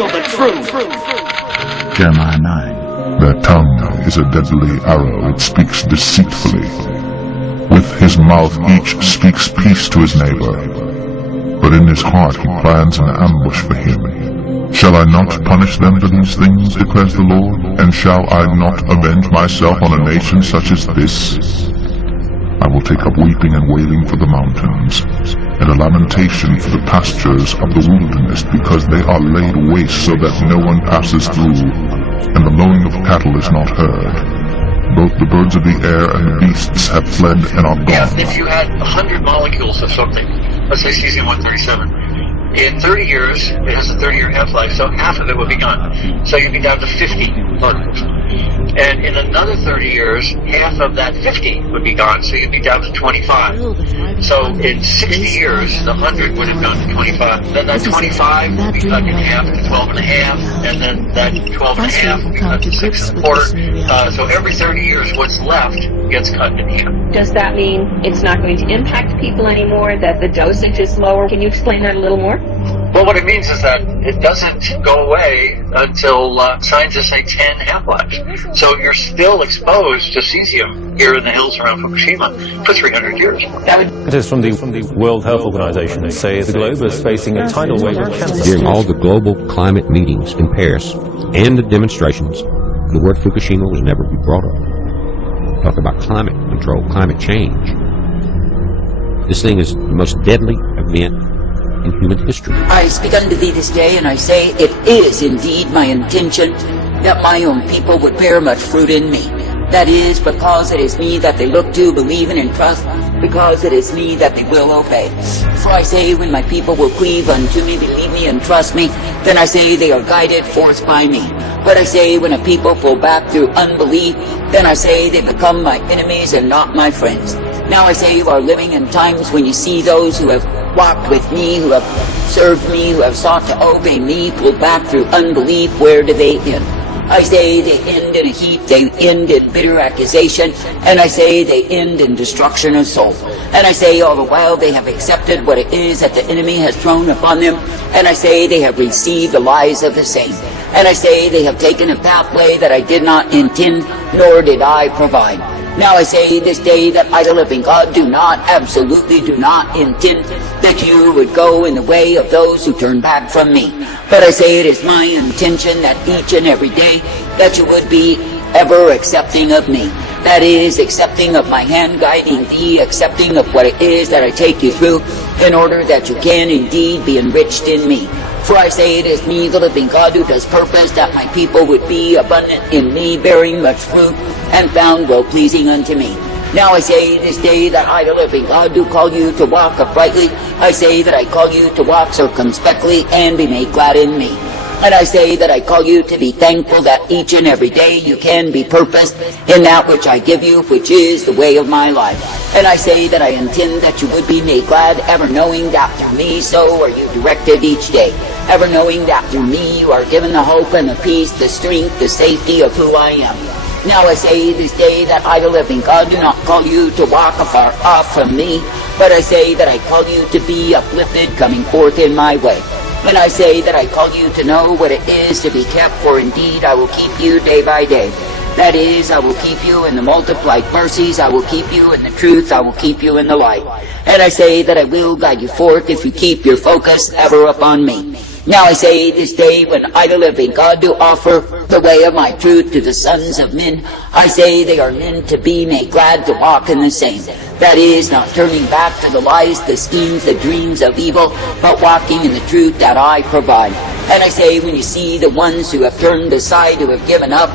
handle the truth. Jeremiah 9. Their tongue is a deadly arrow, it speaks deceitfully. With his mouth each speaks peace to his neighbor, but in his heart he plans an ambush for him. Shall I not punish them for these things, declares the Lord? And shall I not avenge myself on a nation such as this? I will take up weeping and wailing for the mountains, and a lamentation for the pastures of the wilderness, because they are laid waste so that no one passes through, and the lowing of cattle is not heard. Both the birds of the air and the beasts have fled and are gone. Yeah, if you had 100 molecules of something, let's say cesium-137, in 30 years, it has a 30-year half-life, so half of it would be gone. So you'd be down to 50 particles. And in another 30 years, half of that 50 would be gone, so you'd be down to 25. So in 60 years, the 100 would have gone to 25. Then that 25 would be cut in half to 12 and a half, and then that 12 and a half would be cut to 6 and a quarter. So every 30 years, what's left gets cut in half. Does that mean it's not going to impact people anymore, that the dosage is lower? Can you explain that a little more? Well, what it means is that it doesn't go away until scientists say 10 half-lives. So you're still exposed to cesium here in the hills around Fukushima for 300 years. It is from the World Health Organization. They say the globe is facing a tidal wave of cancer. During all the global climate meetings in Paris and the demonstrations, the word Fukushima was never brought up. Talk about climate control, climate change. This thing is the most deadly event in human history. I speak unto thee this day, and I say, it is indeed my intention that my own people would bear much fruit in me. That is, because it is me that they look to, believe in, and trust, because it is me that they will obey. For I say, when my people will cleave unto me, believe me, and trust me, then I say they are guided forth by me. But I say, when a people pull back through unbelief, then I say they become my enemies and not my friends. Now I say you are living in times when you see those who have walked with me, who have served me, who have sought to obey me, pull back through unbelief. Where do they end? I say they end in a heap, they end in bitter accusation, and I say they end in destruction of soul. And I say all the while they have accepted what it is that the enemy has thrown upon them, and I say they have received the lies of the same. And I say they have taken a pathway that I did not intend, nor did I provide. Now I say this day that I, the living God, absolutely do not intend that you would go in the way of those who turn back from me. But I say it is my intention that each and every day that you would be ever accepting of me. That is, accepting of my hand guiding thee, accepting of what it is that I take you through, in order that you can indeed be enriched in me. For I say it is me, the living God, who does purpose that my people would be abundant in me, bearing much fruit, and found well-pleasing unto me. Now I say this day that I, the living God, do call you to walk uprightly. I say that I call you to walk circumspectly, and be made glad in me. And I say that I call you to be thankful that each and every day you can be purposed in that which I give you, which is the way of my life. And I say that I intend that you would be made glad, ever knowing that through me so are you directed each day. Ever knowing that through me you are given the hope and the peace, the strength, the safety of who I am. Now I say this day that I, the living God, do not call you to walk afar off from me, but I say that I call you to be uplifted, coming forth in my way. And I say that I call you to know what it is to be kept, for indeed I will keep you day by day. That is, I will keep you in the multiplied mercies, I will keep you in the truth, I will keep you in the light. And I say that I will guide you forth if you keep your focus ever upon me. Now I say this day, when I, the living God, do offer the way of my truth to the sons of men, I say they are men to be made glad to walk in the same. That is, not turning back to the lies, the schemes, the dreams of evil, but walking in the truth that I provide. And I say, when you see the ones who have turned aside, who have given up,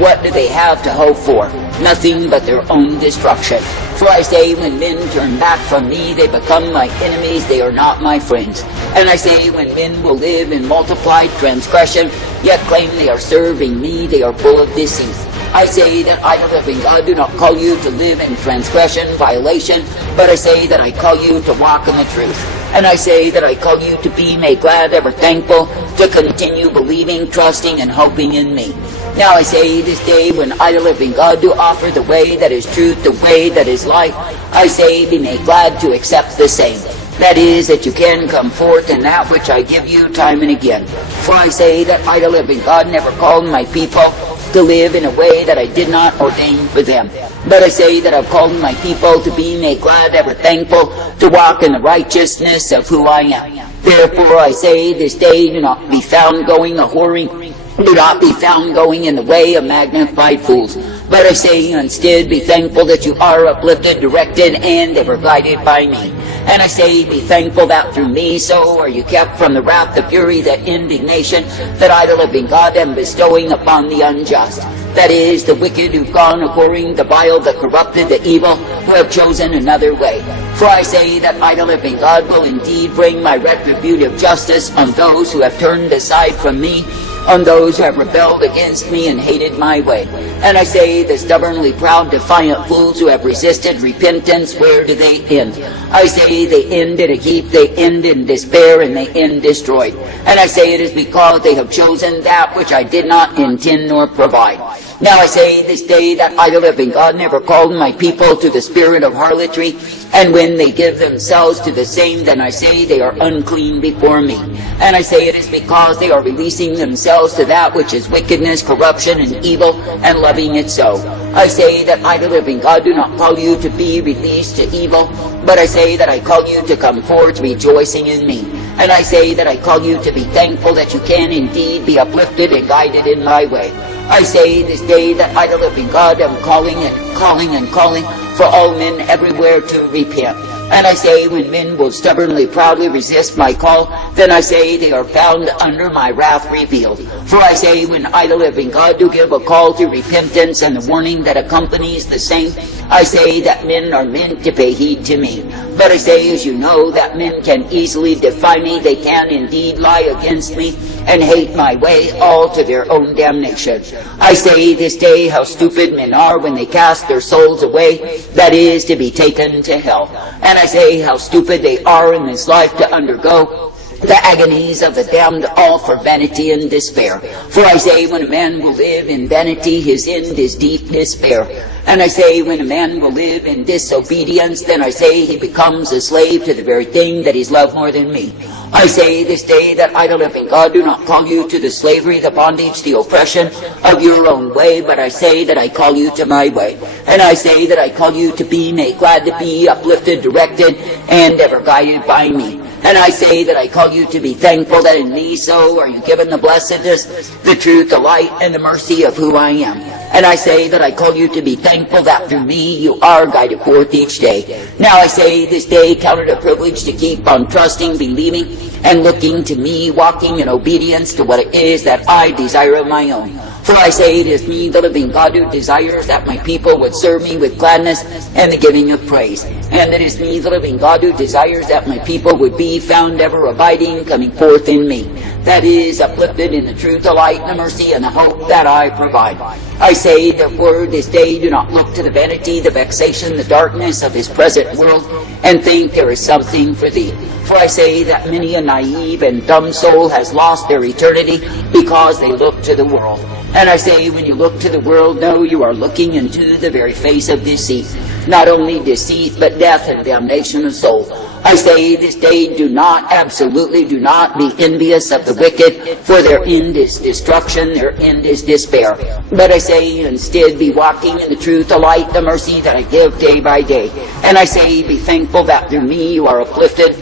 what do they have to hope for? Nothing but their own destruction. For I say, when men turn back from me, they become my enemies, they are not my friends. And I say, when men will live in multiplied transgression, yet claim they are serving me, they are full of deceit. I say that I, the living God, do not call you to live in transgression, violation, but I say that I call you to walk in the truth. And I say that I call you to be made glad, ever thankful, to continue believing, trusting, and hoping in me. Now I say this day, when I, the living God, do offer the way that is truth, the way that is light, I say be made glad to accept the same. That is, that you can come forth in that which I give you time and again. For I say that I, the living God, never called my people to live in a way that I did not ordain for them. But I say that I've called my people to be made glad, ever thankful, to walk in the righteousness of who I am. Therefore I say this day, do not be found going a-whoring, do not be found going in the way of magnified fools. But I say instead, be thankful that you are uplifted, directed, and ever guided by me. And I say, be thankful that through me so are you kept from the wrath, the fury, the indignation that I, the living God, am bestowing upon the unjust. That is, the wicked who've gone a-whoring, the vile, the corrupted, the evil, who have chosen another way. For I say that I, the living God, will indeed bring my retributive justice on those who have turned aside from me, on those who have rebelled against me and hated my way. And I say, the stubbornly proud, defiant fools who have resisted repentance, where do they end? I say they end in a heap, they end in despair, and they end destroyed. And I say it is because they have chosen that which I did not intend nor provide. Now I say this day that I, the living God, never called my people to the spirit of harlotry, and when they give themselves to the same, then I say they are unclean before me. And I say it is because they are releasing themselves to that which is wickedness, corruption, and evil, and loving it so. I say that I, the living God, do not call you to be released to evil, but I say that I call you to come forth rejoicing in me. And I say that I call you to be thankful that you can indeed be uplifted and guided in my way. I say this day that I, the living God, am calling and calling and calling for all men everywhere to repent. And I say when men will stubbornly, proudly resist my call, then I say they are found under my wrath revealed. For I say when I, the living God, do give a call to repentance and the warning that accompanies the same, I say that men are meant to pay heed to me. But I say, as you know, that men can easily defy me, they can indeed lie against me and hate my way, all to their own damnation. I say this day how stupid men are when they cast their souls away, that is, to be taken to hell. And I say how stupid they are in this life to undergo the agonies of the damned, all for vanity and despair. For I say when a man will live in vanity, his end is deep despair. And I say when a man will live in disobedience, then I say he becomes a slave to the very thing that he's loved more than me. I say this day that I, the living God, do not call you to the slavery, the bondage, the oppression of your own way, but I say that I call you to my way. And I say that I call you to be made glad, to be uplifted, directed, and ever guided by me. And I say that I call you to be thankful that in me so are you given the blessedness, the truth, the light, and the mercy of who I am. And I say that I call you to be thankful that through me you are guided forth each day. Now I say this day count it a privilege to keep on trusting, believing, and looking to me, walking in obedience to what it is that I desire of my own. For I say it is me, the living God, who desires that my people would serve me with gladness and the giving of praise. And it is me, the living God, who desires that my people would be found ever abiding, coming forth in me. That is, uplifted in the truth, the light, the mercy, and the hope that I provide. I say, therefore, this day do not look to the vanity, the vexation, the darkness of this present world, and think there is something for thee. For I say that many a naive and dumb soul has lost their eternity because they look to the world. And I say, when you look to the world, know you are looking into the very face of deceit. Not only deceit, but death and damnation of soul. I say this day, do not, absolutely do not be envious of the wicked, for their end is destruction, their end is despair. But I say instead, be walking in the truth, the light, the mercy that I give day by day. And I say, be thankful that through me you are uplifted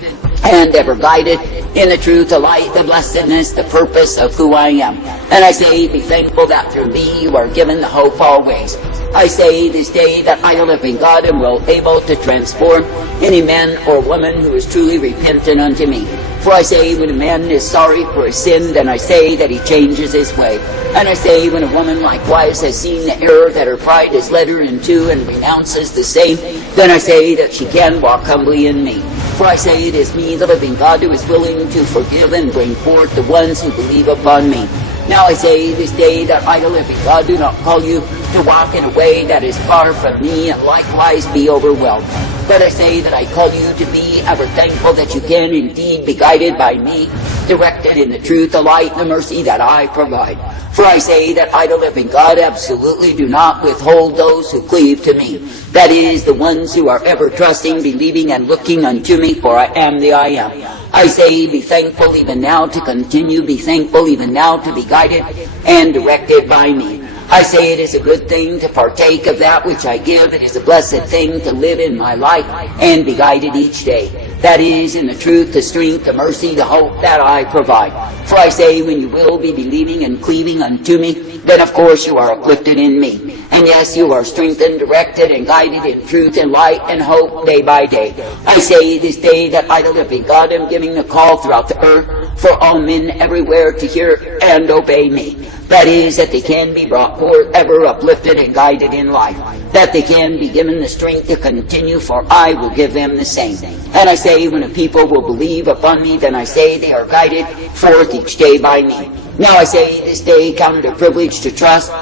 and ever guided in the truth, the light, the blessedness, the purpose of who I am. And I say, be thankful that through me you are given the hope always. I say this day that I, the living God, am well able to transform any man or woman who is truly repentant unto me. For I say, when a man is sorry for his sin, then I say that he changes his way. And I say, when a woman likewise has seen the error that her pride has led her into and renounces the same, then I say that she can walk humbly in me. For I say it is me, the living God, who is willing to forgive and bring forth the ones who believe upon me. Now I say this day that I, the living God, do not call you to walk in a way that is far from me and likewise be overwhelmed. But I say that I call you to be ever thankful that you can indeed be guided by me, directed in the truth, the light, and the mercy that I provide. For I say that I, the living God, absolutely do not withhold those who cleave to me. That is, the ones who are ever trusting, believing, and looking unto me, for I am the I am. I say, be thankful even now to continue, be thankful even now to be guided and directed by me. I say it is a good thing to partake of that which I give. It is a blessed thing to live in my life and be guided each day. That is, in the truth, the strength, the mercy, the hope that I provide. For I say, when you will be believing and cleaving unto me, then of course you are uplifted in me. And yes, you are strengthened, directed, and guided in truth and light and hope day by day. I say this day that I, the living God, am giving the call throughout the earth for all men everywhere to hear and obey me. That is, that they can be brought forth ever uplifted and guided in life. That they can be given the strength to continue, for I will give them the same. And I say, when a people will believe upon me, then I say they are guided forth each day by me. Now I say this day, count it a privilege to trust,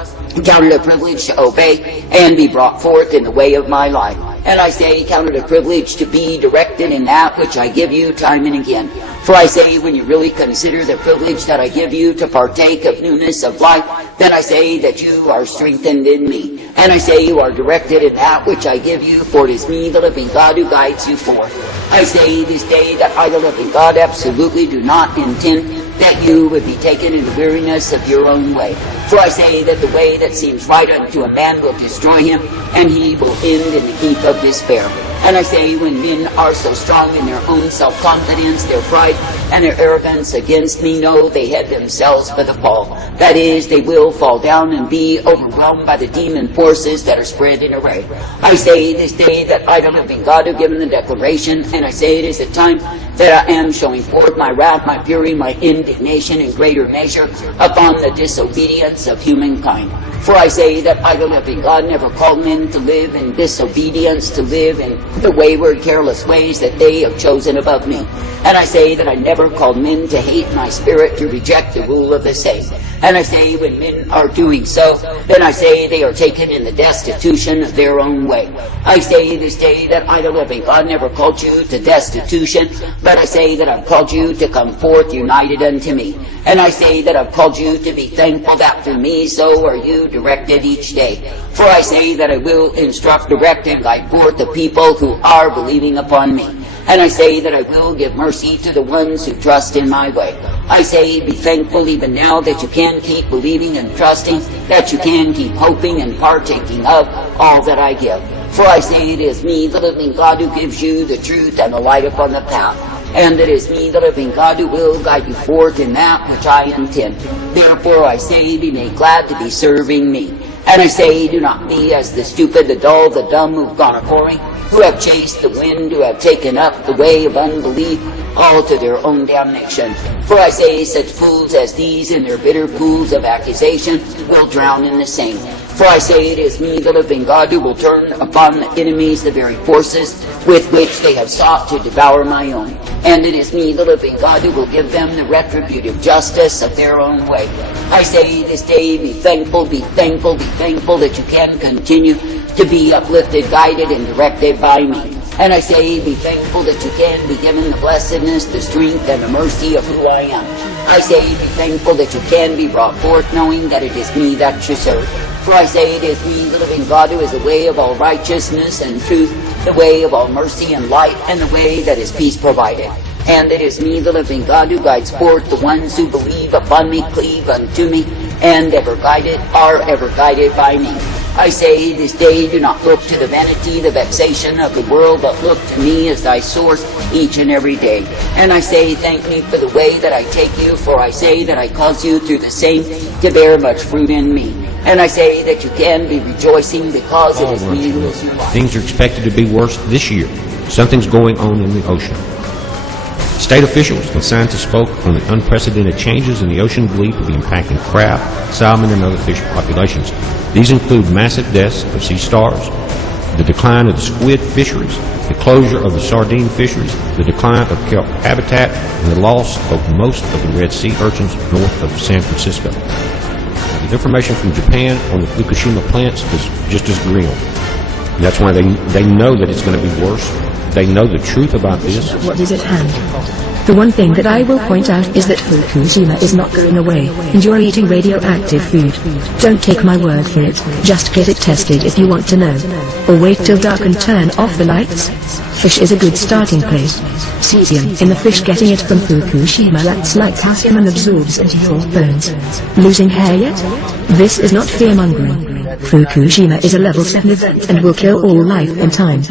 count it a privilege to obey, and be brought forth in the way of my life. And I say, count it a privilege to be directed in that which I give you time and again. For I say, when you really consider the privilege that I give you to partake of newness of life, then I say that you are strengthened in me. And I say you are directed in that which I give you, for it is me, the living God, who guides you forth. I say this day that I, the living God, absolutely do not intend that you would be taken in the weariness of your own way. For I say that the way that seems right unto a man will destroy him, and he will end in the heap of despair. And I say, when men are so strong in their own self-confidence, their pride, and their arrogance against me, know they head themselves for the fall. That is, they will fall down and be overwhelmed by the demon forces that are spread in array. I say this day that I, the living God, have given the declaration, and I say it is the time that I am showing forth my wrath, my fury, my indignation in greater measure upon the disobedience of humankind. For I say that I, the living God, never called men to live in disobedience, to live in the wayward, careless ways that they have chosen above me. And I say that I never called men to hate my spirit, to reject the rule of the saints. And I say, when men are doing so, then I say they are taken in the destitution of their own way. I say this day that I, the living God, never called you to destitution, but I say that I've called you to come forth united unto me. And I say that I've called you to be thankful that through me so are you directed each day. For I say that I will instruct, direct, and guide forth the people who are believing upon me. And I say that I will give mercy to the ones who trust in my way. I say, be thankful even now that you can keep believing and trusting, that you can keep hoping and partaking of all that I give. For I say it is me, the living God, who gives you the truth and the light upon the path. And it is me, the living God, who will guide you forth in that which I intend. Therefore I say, be made glad to be serving me. And I say, do not be as the stupid, the dull, the dumb, who've gone a-whoring, who have chased the wind, who have taken up the way of unbelief, all to their own damnation. For I say, such fools as these in their bitter pools of accusation will drown in the same. For I say, it is me, the living God, who will turn upon the enemies the very forces with which they have sought to devour my own. And it is me, the living God, who will give them the retributive justice of their own way. I say this day, be thankful, be thankful, be thankful that you can continue to be uplifted, guided, and directed by me. And I say, be thankful that you can be given the blessedness, the strength, and the mercy of who I am. I say, be thankful that you can be brought forth, knowing that it is me that you serve. For I say, it is me, the living God, who is the way of all righteousness and truth, the way of all mercy and light, and the way that is peace provided. And it is me, the living God, who guides forth the ones who believe upon me, cleave unto me, and are ever guided by me. I say this day, do not look to the vanity, the vexation of the world, but look to me as thy source each and every day. And I say, thank me for the way that I take you, for I say that I cause you through the same to bear much fruit in me. And I say that you can be rejoicing because it is me who is your life. Things are expected to be worse this year. Something's going on in the ocean. State officials and scientists spoke on the unprecedented changes in the ocean believed to be impacting crab, salmon, and other fish populations. These include massive deaths of sea stars, the decline of the squid fisheries, the closure of the sardine fisheries, the decline of kelp habitat, and the loss of most of the red sea urchins north of San Francisco. The information from Japan on the Fukushima plants is just as grim. That's why they know that it's going to be worse. They know the truth about this. What is at hand? The one thing that I will point out is that Fukushima is not going away, and you're eating radioactive food. Don't take my word for it, just get it tested if you want to know. Or wait till dark and turn off the lights. Fish is a good starting place. Cesium in the fish, getting it from Fukushima acts like calcium and absorbs into your bones. Losing hair yet? This is not fear-mongering. Fukushima is a level 7 event and will kill all life in time.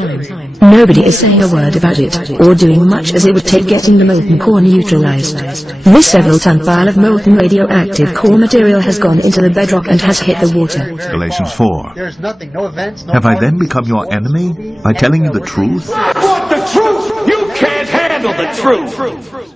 Nobody is saying a word about it, or doing much as it would take getting the molten core neutralized. This several-ton pile of molten radioactive core material has gone into the bedrock and has hit the water. Galatians 4. Have I then become your enemy by telling you the truth? I want the truth! You can't handle the truth!